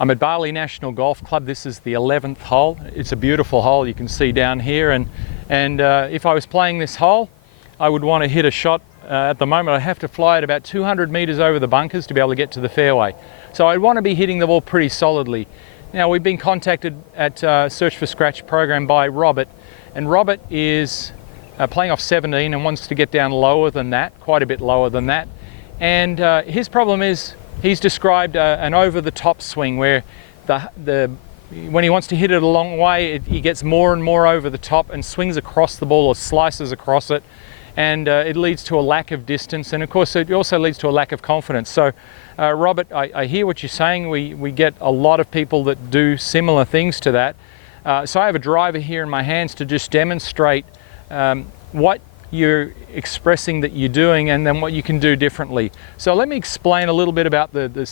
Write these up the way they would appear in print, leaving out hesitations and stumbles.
I'm at Bali National Golf Club. This is the 11th hole. It's a beautiful hole you can see down here, and if I was playing this hole, I would want to hit a shot. At the moment I have to fly at about 200 meters over the bunkers to be able to get to the fairway. So I'd want to be hitting the ball pretty solidly. Now, we've been contacted at Search for Scratch program by Robert, and Robert is playing off 17 and wants to get down lower than that, quite a bit lower than that. And his problem is he's described an over-the-top swing where when he wants to hit it a long way, he gets more and more over the top and swings across the ball or slices across it, and it leads to a lack of distance, and of course it also leads to a lack of confidence. So Robert, I hear what you're saying. We get a lot of people that do similar things to that. So I have a driver here in my hands to just demonstrate what you're expressing that you're doing, and then what you can do differently. So let me explain a little bit about the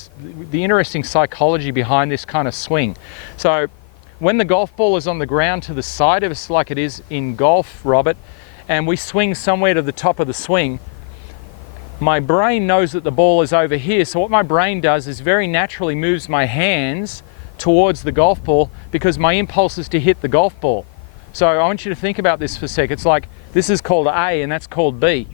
interesting psychology behind this kind of swing. So when the golf ball is on the ground to the side of us, like it is in golf, Robert, and we swing somewhere to the top of the swing, my brain knows that the ball is over here. So what my brain does is very naturally moves my hands towards the golf ball because my impulse is to hit the golf ball. So I want you to think about this for a sec. It's like this is called A and that's called B.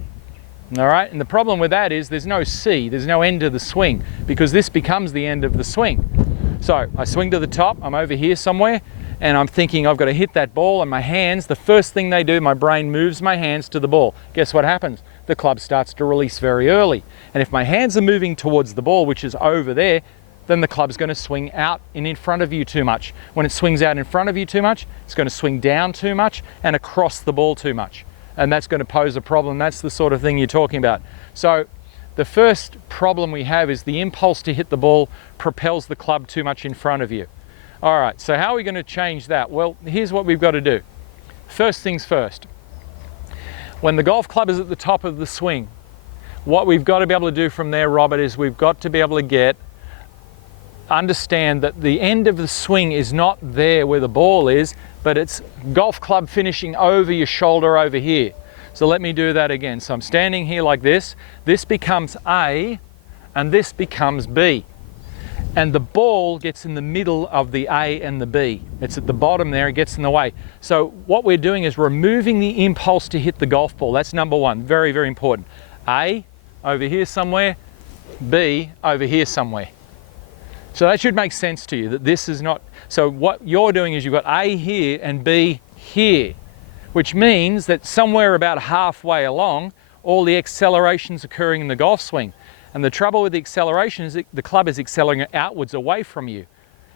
All right, and the problem with that is there's no C, there's no end to the swing, because this becomes the end of the swing. So I swing to the top, I'm over here somewhere, and I'm thinking I've got to hit that ball, and my hands, the first thing they do, my brain moves my hands to the ball. Guess what happens? The club starts to release very early. And if my hands are moving towards the ball, which is over there, then the club's going to swing out and in front of you too much. When it swings out in front of you too much, it's going to swing down too much and across the ball too much. And that's going to pose a problem. That's the sort of thing you're talking about. So the first problem we have is the impulse to hit the ball propels the club too much in front of you. All right, so how are we going to change that? Well, here's what we've got to do. First things first. When the golf club is at the top of the swing, what we've got to be able to do from there, Robert, is we've got to be able to understand that the end of the swing is not there where the ball is, but it's golf club finishing over your shoulder over here. So let me do that again. So I'm standing here like this. This becomes A and this becomes B. And the ball gets in the middle of the A and the B. It's at the bottom there, it gets in the way. So what we're doing is removing the impulse to hit the golf ball. That's number one, very, very important. A, over here somewhere, B, over here somewhere. So that should make sense to you, that this is not, so what you're doing is you've got A here and B here, which means that somewhere about halfway along, all the acceleration's occurring in the golf swing. And the trouble with the acceleration is that the club is accelerating outwards away from you.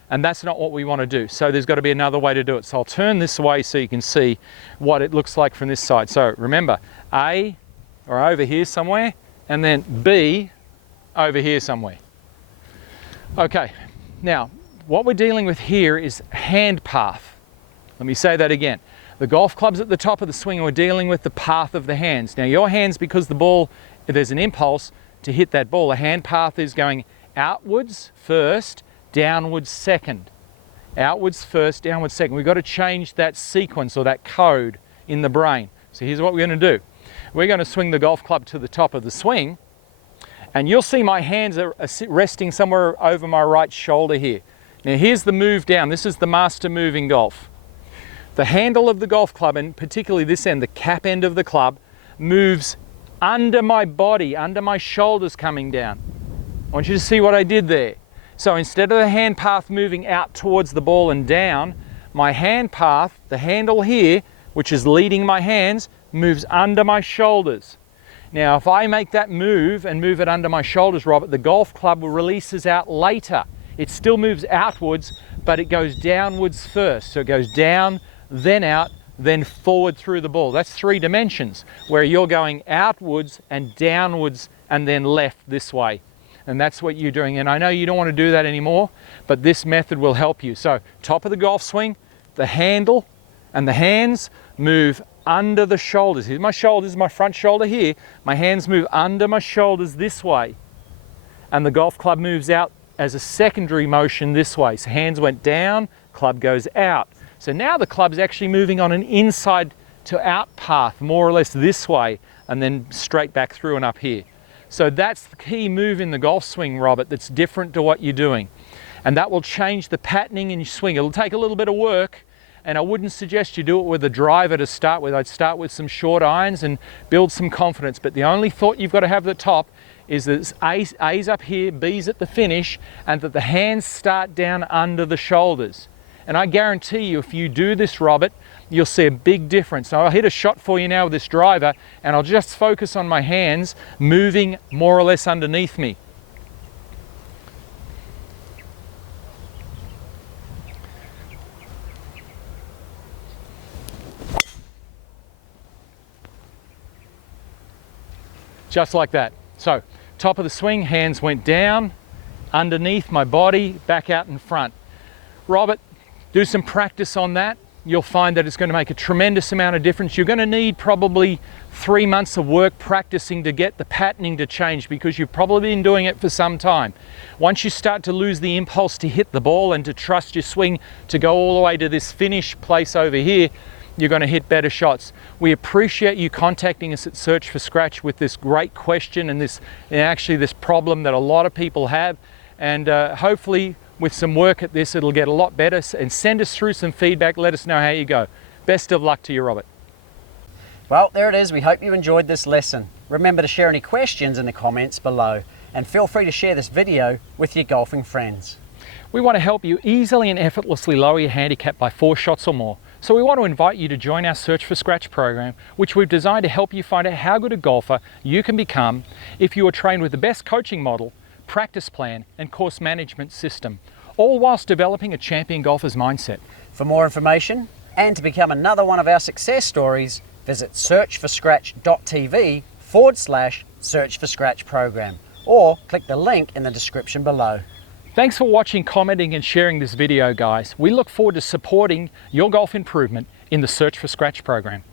And that's not what we want to do. So there's got to be another way to do it. So I'll turn this way so you can see what it looks like from this side. So remember, A, or over here somewhere, and then B, over here somewhere. Okay, now what we're dealing with here is hand path. Let me say that again. The golf club's at the top of the swing and we're dealing with the path of the hands. Now your hands, because the ball, if there's an impulse to hit that ball, the hand path is going outwards first, downwards second. Outwards first, downwards second. We've got to change that sequence or that code in the brain. So here's what we're going to do. We're going to swing the golf club to the top of the swing, and you'll see my hands are resting somewhere over my right shoulder here. Now here's the move down. This is the master move in golf. The handle of the golf club, and particularly this end, the cap end of the club, moves under my body, under my shoulders coming down. I want you to see what I did there. So instead of the hand path moving out towards the ball and down, my hand path, the handle here, which is leading my hands, moves under my shoulders. Now, if I make that move and move it under my shoulders, Robert, the golf club releases out later. It still moves outwards, but it goes downwards first. So it goes down, then out, then forward through the ball. That's 3 dimensions, where you're going outwards and downwards and then left this way. And that's what you're doing. And I know you don't want to do that anymore, but this method will help you. So top of the golf swing, the handle and the hands move under the shoulders. Here's my shoulders, my front shoulder here. My hands move under my shoulders this way. And the golf club moves out as a secondary motion this way. So hands went down, club goes out. So now the club's actually moving on an inside to out path, more or less this way, and then straight back through and up here. So that's the key move in the golf swing, Robert, that's different to what you're doing. and that will change the patterning in your swing. It'll take a little bit of work, and I wouldn't suggest you do it with a driver to start with. I'd start with some short irons and build some confidence. But the only thought you've got to have at the top is that A's up here, B's at the finish, and that the hands start down under the shoulders. And I guarantee you, if you do this, Robert, you'll see a big difference. Now, I'll hit a shot for you now with this driver, and I'll just focus on my hands moving more or less underneath me. Just like that. So, top of the swing, hands went down, underneath my body, back out in front. Robert, do some practice on that. You'll find that it's going to make a tremendous amount of difference. You're going to need probably 3 months of work practicing to get the patterning to change, because you've probably been doing it for some time. Once you start to lose the impulse to hit the ball and to trust your swing to go all the way to this finish place over here, you're going to hit better shots. We appreciate you contacting us at Search for Scratch with this great question and this problem that a lot of people have. And hopefully with some work at this, it'll get a lot better. And send us through some feedback. Let us know how you go. Best of luck to you, Robert. Well, there it is. We hope you enjoyed this lesson. Remember to share any questions in the comments below, and feel free to share this video with your golfing friends. We want to help you easily and effortlessly lower your handicap by 4 shots or more. So we want to invite you to join our Search for Scratch program, which we've designed to help you find out how good a golfer you can become if you are trained with the best coaching model, practice plan and course management system, all whilst developing a champion golfer's mindset. For more information and to become another one of our success stories, visit searchforscratch.tv/Search for Scratch program, or click the link in the description below. Thanks for watching, commenting and sharing this video, guys. We look forward to supporting your golf improvement in the Search for Scratch program.